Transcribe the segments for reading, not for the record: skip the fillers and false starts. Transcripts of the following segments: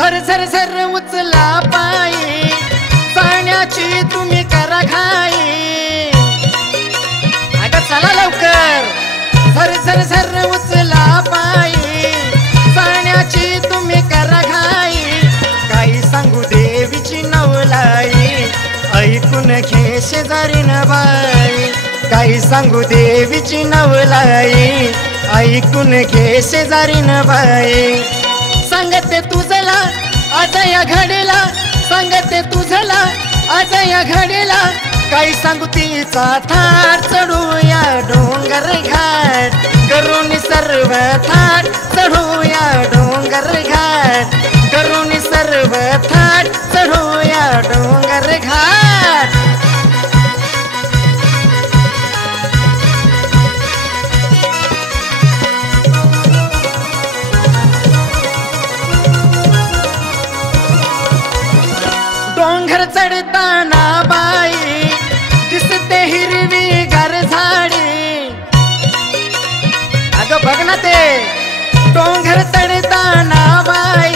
Sir sir sir उचला पायी जाण्याची तुम्ही करा घाई। अगं चला लवकर, सर सर सर उचला पायी जाण्याची तुम्ही करा घाई। काही सांगू देवीची नवलाई ऐकून घे शेजारीन बाई। काही सांगू देवीची नवलाई ऐकून घे शेजारीन बाई। सांगते तुझला आज या घडीला, सांगते तुझला आज या घडीला। काही सांगू तिचा थाट चढूया डोंगर घाट करून सर्व थाट चढूया डोंगर घाट करून सर्व थाट चढूया डोंगर घाट। डोंगर चढताना बाई दिसते हिरवी गार झाडी। अगं बघ ना ते डोंगर चढताना बाई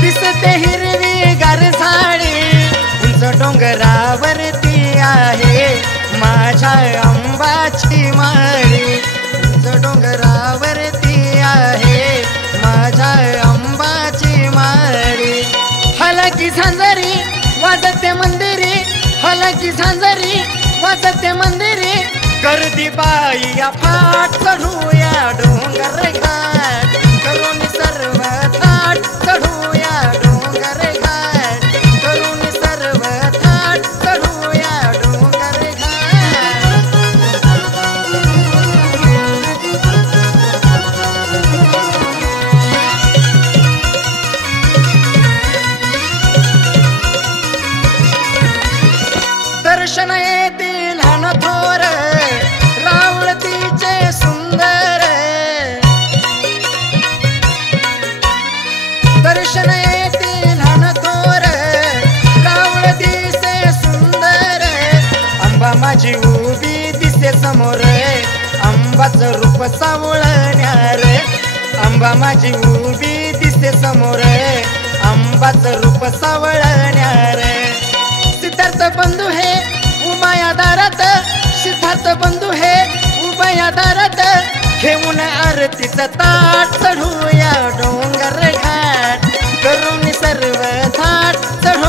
दिसते हिरवी गार झाडी। उंच डोंगरावरती आहे माझ्या अंबाची माळी। उंच डोंगरावरती आहे माझ्या अंबाची माळी। हलकी झांजरी वाजते मंदिरी, हलकी झांजरी वाजते मंदिरी। गर्दी बाई या फाट चढूया डोंगर घाट करून सर्व थाट चढूया डोंगर घाट करून सर्व थाट चढूया डोंगर घाट। दर्शन येतील लहान थोर रावळतीचे सुंदर। दर्शन येतील लहान थोर रावळतीचे सुंदर। अंबा माझी उभी दिसते समोर अंबाचं रूप सावळण्यार। अंबा माझी उभी दिसते समोर अंबाचं रूप सावळण्यार। सिद्धार्थ बंधू हे उमाया दारात, सिद्धार्थ बंधू हे उमाया दारात। घेऊन आरतीचं ताट चढूया डोंगर घाट करून सर्व थाट चढूया